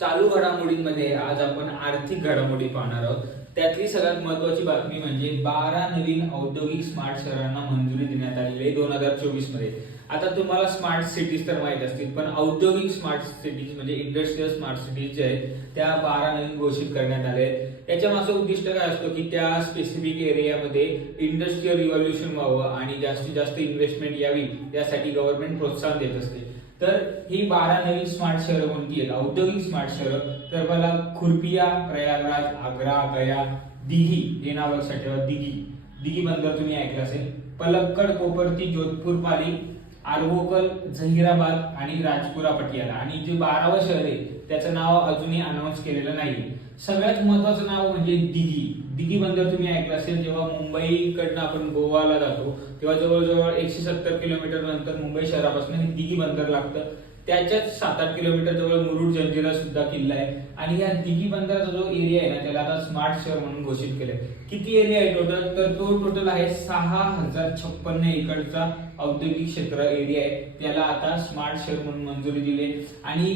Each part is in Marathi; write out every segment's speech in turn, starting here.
चालू घडामोडींमध्ये आज आपण आर्थिक घडामोडी पाहणार आहोत. त्यातली सगळ्यात महत्वाची बातमी म्हणजे बारा नवीन औद्योगिक स्मार्ट शहरांना मंजुरी देण्यात आलेली आहे दोन हजार चोवीसमध्ये आता तुम्हाला स्मार्ट सिटीज तर माहीत असतील पण औद्योगिक स्मार्ट सिटीज म्हणजे इंडस्ट्रियल स्मार्ट सिटीज जे आहेत त्या बारा नवीन घोषित करण्यात आले आहेत. याच्या मागचं उद्दिष्ट काय असतो की त्या स्पेसिफिक एरियामध्ये इंडस्ट्रियल रिव्हॉल्युशन व्हावं आणि जास्तीत जास्त इन्व्हेस्टमेंट यावी यासाठी गव्हर्नमेंट प्रोत्साहन देत असते. तर ही बारा नवीन स्मार्ट शहरं कोणती आहेत. औद्योगिक स्मार्ट शहरं. तर मला खुरपिया प्रयागराज आग्रा गया दिघी हे नाव लक्षात ठेवा दिघी. दिघी बंदर तुम्ही ऐकलं असेल. पलक्कड कोपरती जोधपूर पाली आरवोकल झहिराबाद आणि राजपुरा पटियाला आणि जे बारावं शहर आहे त्याचं नाव अजूनही अनाऊन्स केलेलं नाही सगळ्यात महत्वाचं नाव म्हणजे दिघी. दिघी बंदर तुम्ही ऐकलं असेल जेव्हा मुंबईकडनं आपण गोवाला जातो तेव्हा जवळजवळ एकशे सत्तर किलोमीटर नंतर मुंबई शहरापासून हे दिघी बंदर लागतं. त्याच्याच सात आठ किलोमीटर जवळ मुरुड जंजिरा सुद्धा किल्ला आहे. आणि या दिघी बंदराचा जो एरिया आहे ना त्याला आता स्मार्ट शहर म्हणून घोषित केलंय. किती एरिया आहे टोटल तर तो टोटल आहे सहा हजार छप्पन्न एकरचा औद्योगिक क्षेत्र एरिया आहे. त्याला आता स्मार्ट शहर म्हणून मंजुरी दिली आणि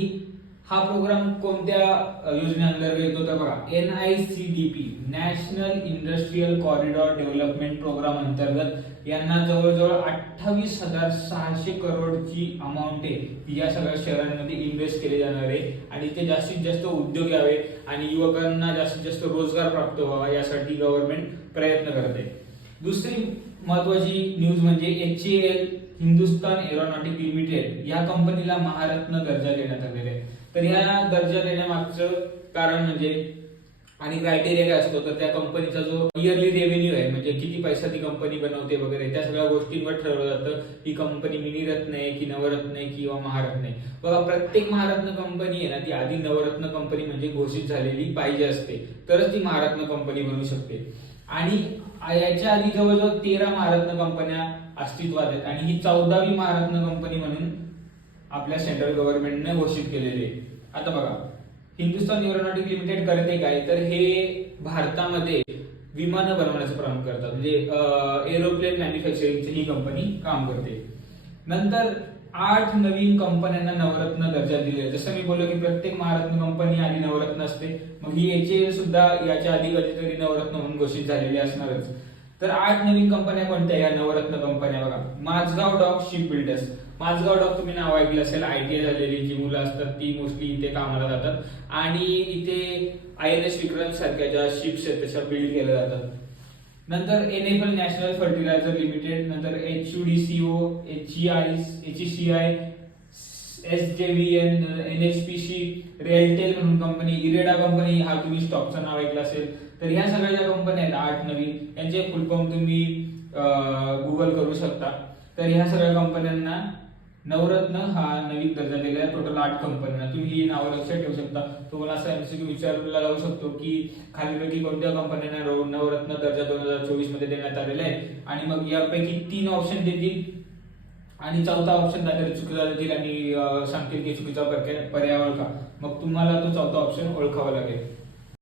हा प्रोग्राम कोणत्या योजने योजनेअंतर्गत येतो तर बघा N I C D P national industrial corridor development program अंतर्गत यांना जवळजवळ अठ्ठावीस हजार सहाशे करोडची अमाऊंट आहे. या सगळ्या शहरांमध्ये इन्व्हेस्ट केले जाणार आहे. आणि ते जास्तीत जास्त उद्योग यावे आणि युवकांना जास्तीत जास्त रोजगार प्राप्त व्हावा यासाठी गव्हर्नमेंट प्रयत्न करत आहे. दुसरी महत्वाची न्यूज म्हणजे H L Hindustan aeronautic limited या कंपनीला महारत्न दर्जा देण्यात आलेला आहे. तर या दर्जा देण्यामागचं कारण म्हणजे आणि क्रायटेरिया काय असतो तर त्या कंपनीचा जो इयरली रेव्हेन्यू आहे म्हणजे किती पैसा ती कंपनी बनवते वगैरे त्या सगळ्या गोष्टींवर ठरवलं जातं ही कंपनी मिनीरत्न आहे की नवरत्न आहे किंवा महारत्न आहे. बघा प्रत्येक महारत्न कंपनी आहे ना ती आधी नवरत्न कंपनी म्हणजे घोषित झालेली पाहिजे असते. तरच ती महारत्न कंपनी बनू शकते. आणि याच्या आधी जवळजवळ तेरा महारत्न कंपन्या अस्तित्वात आहेत. आणि ही चौदावी महारत्न कंपनी म्हणून आपल्या सेंट्रल गव्हर्नमेंटने घोषित केलेली. आहे आता बघा हिंदुस्तान एरोनॉटिक लिमिटेड करते काय? तर हे भारतामध्ये विमानं बनवण्याचं काम करतात. म्हणजे एरोप्लेन मॅन्युफॅक्चरिंगची ही कंपनी काम करते. नंतर आठ नवीन कंपन्यांना नवरत्न दर्जा दिले जसं मी बोललो की प्रत्येक महारत्न कंपनी आधी नवरत्न असते. मग ही याचे सुद्धा याच्या आधी कधीतरी नवरत्न म्हणून घोषित झालेली असणारच. तर आठ नवीन कंपन्या कोणत्या या नवरत्न कंपन्या बघा? Mazagon dock ship builders. Mazagon dock तुम्ही नाव ऐकलं असेल आय टी आय झालेली जी मुलं असतात ती मोस्टली इथे कामाला जातात. आणि इथे आय एन एस विक्रम सारख्या ज्या शिप्स आहेत त्याच्या बिल्ड केल्या जातात. नंतर एनेबल नॅशनल फर्टिलायझर लिमिटेड नंतर H U D C O H E I H E C I S J V N N H P C RailTel म्हणून कंपनी इरेडा कंपनी हा तुम्ही स्टॉकचं नाव ऐकलं असेल. तर ह्या सगळ्या ज्या कंपन्या आहेत आठ नवीन यांचे फुलफॉर्म तुम्ही गुगल करू शकता. तर ह्या सगळ्या कंपन्यांना नवरत्न हा नवीन दर्जा दिलेला आहे. टोटल आठ कंपन्यांना तुम्ही ही नावं लक्षात ठेवू शकता. तुम्हाला असं एमसीक्यू विचारला जाऊ शकतो की खालीपैकी कोणत्या कंपन्यांना नवरत्न दर्जा दोन हजार चोवीसमध्ये देण्यात आलेला आहे? आणि मग यापैकी तीन ऑप्शन देतील. आणि चौथा ऑप्शन काहीतरी चुकीचा देतील आणि सांगतील की चुकीचा पर्याय पर्याय ओळखा. मग तुम्हाला तो चौथा ऑप्शन ओळखावा लागेल.